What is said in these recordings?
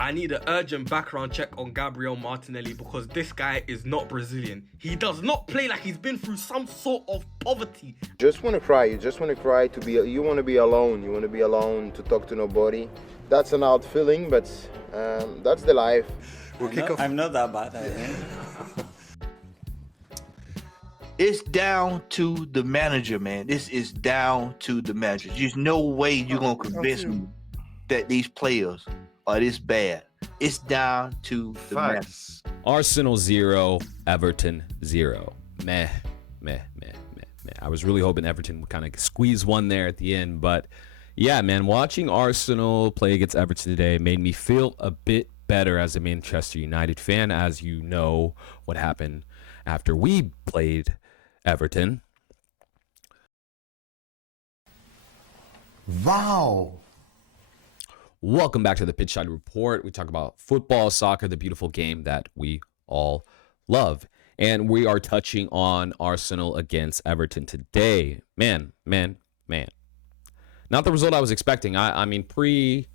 I need an urgent background check on Gabriel Martinelli because this guy is not Brazilian. He does not play like he's been through some sort of poverty. Just want to cry. You just want to cry to be. You want to be alone. You want to be alone to talk to nobody. That's an odd feeling, but that's the life. I'm not that bad, I think. It's down to the manager, man. This is down to the manager. There's no way you're gonna convince me that these players are this bad. It's down to the manager. Arsenal 0, Everton 0. Meh. I was really hoping Everton would kind of squeeze one there at the end, but yeah, man, watching Arsenal play against Everton today made me feel a bit better as a Manchester United fan, as you know what happened after we played Everton. Wow. Welcome back to the Pitchside Report. We talk about football, soccer, the beautiful game that we all love. And we are touching on Arsenal against Everton today. Man. Not the result I was expecting. I mean, pre-game,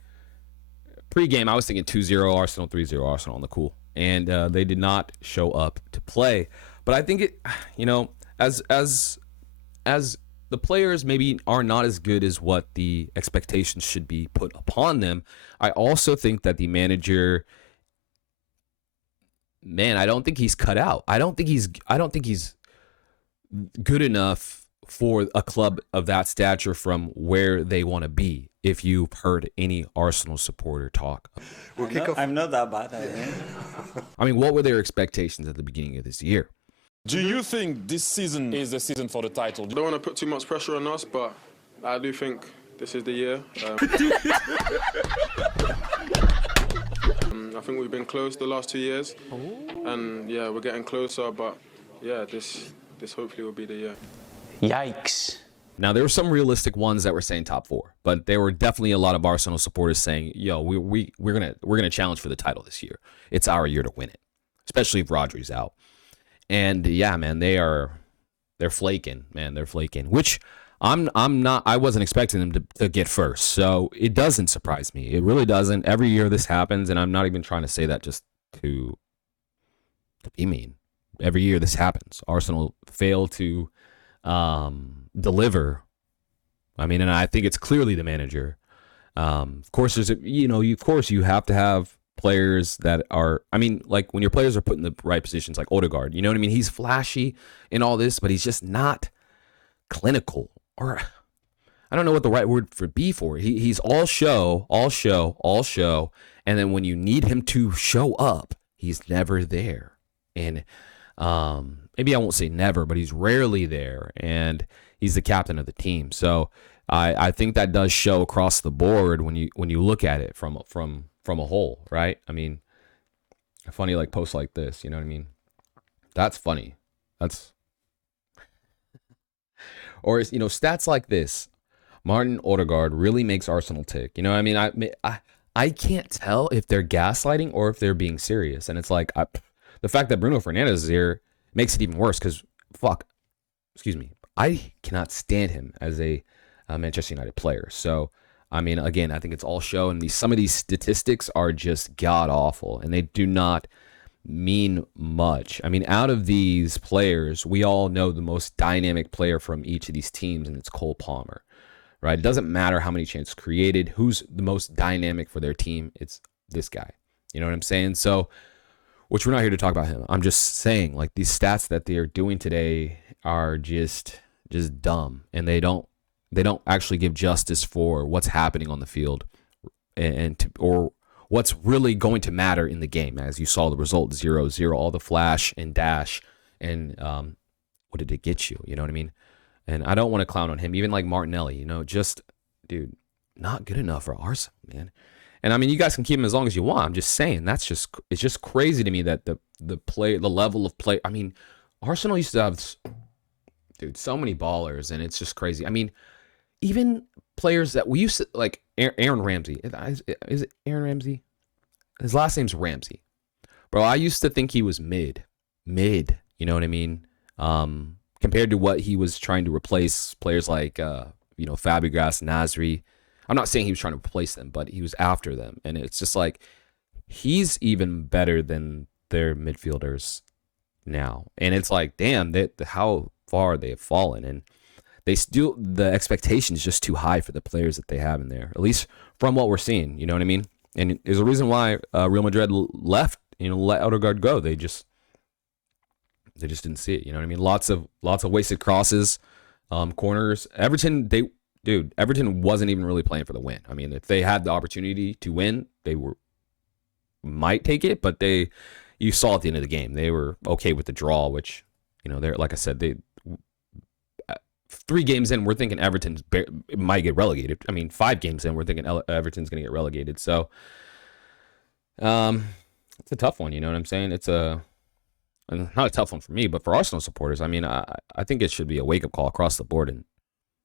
I was thinking 2-0 Arsenal, 3-0 Arsenal on the cool. And they did not show up to play. But I think it, as the players maybe are not as good as what the expectations should be put upon them, I also think that the manager, man, I don't think he's cut out. I don't think he's good enough for a club of that stature from where they want to be. If you've heard any Arsenal supporter talk, I'm not that bad, I think. I mean, what were their expectations at the beginning of this year? Do you think this season is the season for the title? I don't want to put too much pressure on us, but I do think this is the year. I think we've been close the last 2 years, and yeah, we're getting closer. But yeah, this hopefully will be the year. Yikes. Now, there were some realistic ones that were saying top 4, but there were definitely a lot of Arsenal supporters saying, "Yo, we're gonna challenge for the title this year. It's our year to win it, especially if Rodri's out." And yeah, man, they're flaking, man. They're flaking, which I wasn't expecting them to get first. So it doesn't surprise me. It really doesn't. Every year this happens, and I'm not even trying to say that just to be mean. Every year this happens. Arsenal fail to deliver. I mean, and I think it's clearly the manager. Of course, you have to have players that are, I mean, like when your players are put in the right positions, like Odegaard, you know what I mean? He's flashy in all this, but he's just not clinical, or I don't know what the right word for for. He's all show, and then when you need him to show up, he's never there. And maybe I won't say never, but he's rarely there, and he's the captain of the team. So I think that does show across the board when you look at it from a whole, right? I mean, a funny like post like this, you know what I mean? That's funny. That's or stats like this. Martin Odegaard really makes Arsenal tick. You know what I mean? I can't tell if they're gaslighting or if they're being serious. And it's like the fact that Bruno Fernandes is here makes it even worse because I cannot stand him as a Manchester United player. So I mean, again, I think it's all show, and some of these statistics are just god awful, and they do not mean much. I mean, out of these players, we all know the most dynamic player from each of these teams, and it's Cole Palmer, right? It doesn't matter how many chances created, who's the most dynamic for their team. It's this guy. You know what I'm saying? So, which we're not here to talk about him. I'm just saying, like, these stats that they are doing today are just dumb, and they don't actually give justice for what's happening on the field or what's really going to matter in the game. As you saw the result, 0-0, all the flash and dash. And what did it get you? You know what I mean? And I don't want to clown on him. Even like Martinelli, just, dude, not good enough for Arsenal, man. And I mean, you guys can keep him as long as you want. I'm just saying, it's just crazy to me that the level of play. I mean, Arsenal used to have, dude, so many ballers, and it's just crazy. I mean, even players that we used to, like Aaron Ramsey. Is it Aaron Ramsey? His last name's Ramsey. Bro, I used to think he was mid. You know what I mean? Compared to what he was trying to replace players like, Fabregas, Nasri. I'm not saying he was trying to replace them, but he was after them. And it's just like, he's even better than their midfielders now. And it's like, damn, how far they have fallen. And the expectation is just too high for the players that they have in there, at least from what we're seeing. You know what I mean? And there's a reason why Real Madrid left, let Odegaard go. They just didn't see it. You know what I mean? Lots of wasted crosses, corners. Everton wasn't even really playing for the win. I mean, if they had the opportunity to win, they might take it, but you saw at the end of the game, they were okay with the draw, which, they're, like I said, 3 games in, we're thinking Everton might get relegated. I mean, 5 games in, we're thinking Everton's going to get relegated. So, it's a tough one. You know what I'm saying? It's not a tough one for me, but for Arsenal supporters, I mean, I think it should be a wake-up call across the board, and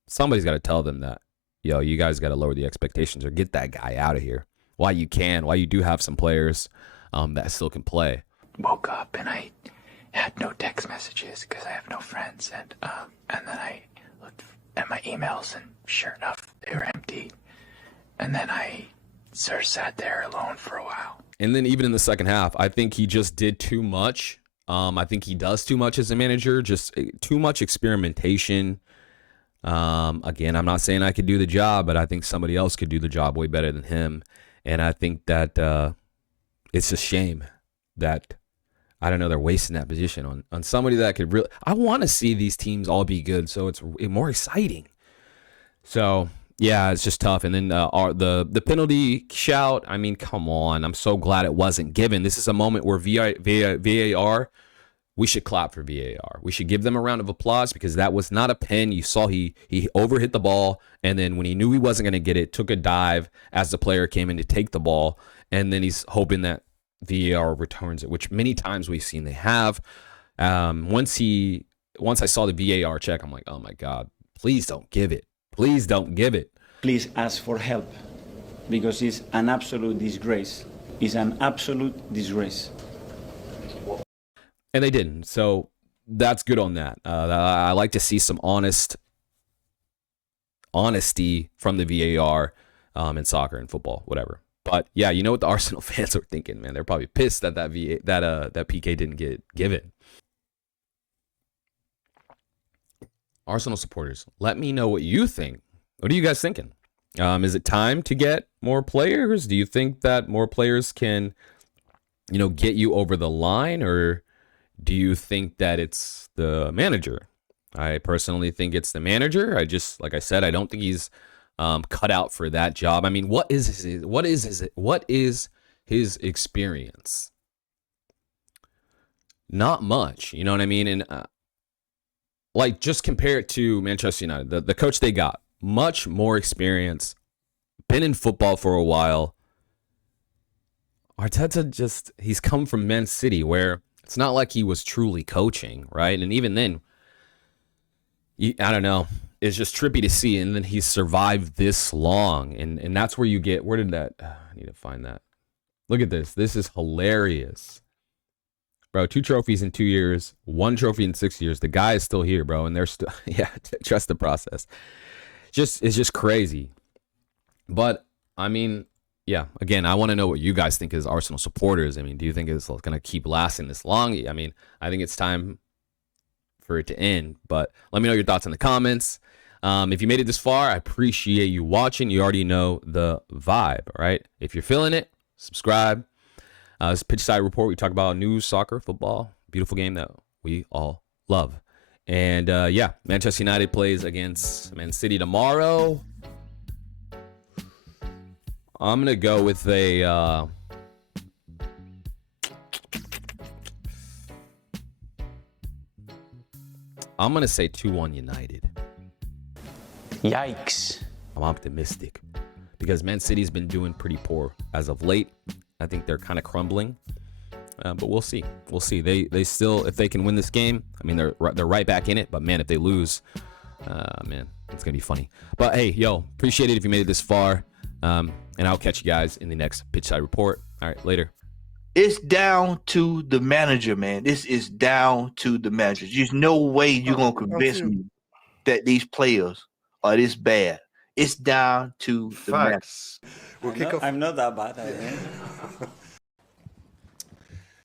somebody's got to tell them that, you guys got to lower the expectations or get that guy out of here. While you do have some players that still can play. Woke up and I had no text messages because I have no friends, and then I looked at my emails, and sure enough, they were empty. And then I sort of sat there alone for a while. And then even in the second half, I think he just did too much. I think he does too much as a manager, just too much experimentation. Again, I'm not saying I could do the job, but I think somebody else could do the job way better than him. And I think that it's a shame that, I don't know, they're wasting that position on somebody that could really. I want to see these teams all be good, so it's more exciting. So, yeah, it's just tough. And then the penalty shout, I mean, come on. I'm so glad it wasn't given. This is a moment where VAR, we should clap for VAR. We should give them a round of applause because that was not a pen. You saw he overhit the ball, and then when he knew he wasn't going to get it, took a dive as the player came in to take the ball, and then he's hoping that VAR returns it, which many times we've seen they have. Once I saw the VAR check, I'm like, oh my God, please don't give it. Please don't give it. Please ask for help because it's an absolute disgrace. It's an absolute disgrace. And they didn't. So that's good on that. I like to see some honesty from the VAR in soccer and football, whatever. But yeah, you know what the Arsenal fans are thinking, man. They're probably pissed that that PK didn't get given. Arsenal supporters, let me know what you think. What are you guys thinking? Is it time to get more players? Do you think that more players can, get you over the line, or do you think that it's the manager? I personally think it's the manager. Like I said, I don't think he's cut out for that job. I mean, what is his experience? Not much, you know what I mean? And just compare it to Manchester United, the coach they got, much more experience, been in football for a while. Arteta he's come from Man City, where it's not like he was truly coaching, right? And even then, I don't know. It's just trippy to see. And then he's survived this long. And that's where you get, where did that, I need to find that. Look at this. This is hilarious. Bro, 2 trophies in 2 years, 1 trophy in 6 years. The guy is still here, bro. And they're still, trust the process. It's just crazy. But, I mean, yeah, again, I want to know what you guys think as Arsenal supporters. I mean, do you think it's going to keep lasting this long? I mean, I think it's time for it to end. But let me know your thoughts in the comments. If you made it this far, I appreciate you watching. You already know the vibe, all right? If you're feeling it, subscribe. This is Pitch Side Report. We talk about news, soccer, football, beautiful game that we all love. And yeah, Manchester United plays against Man City tomorrow. I'm going to go with a I'm going to say 2-1 United. Yikes. I'm optimistic because Man City's been doing pretty poor as of late. I think they're kind of crumbling, but we'll see. We'll see. They still, if they can win this game, I mean, they're right back in it. But man, if they lose, man, it's gonna be funny. But hey, appreciate it if you made it this far, and I'll catch you guys in the next Pitch Side Report. All right, later. It's down to the manager, man. This is down to the manager. There's no way you're gonna convince me that these players are this bad. It's down to the manager. We'll kick off. I'm not that bad, I think.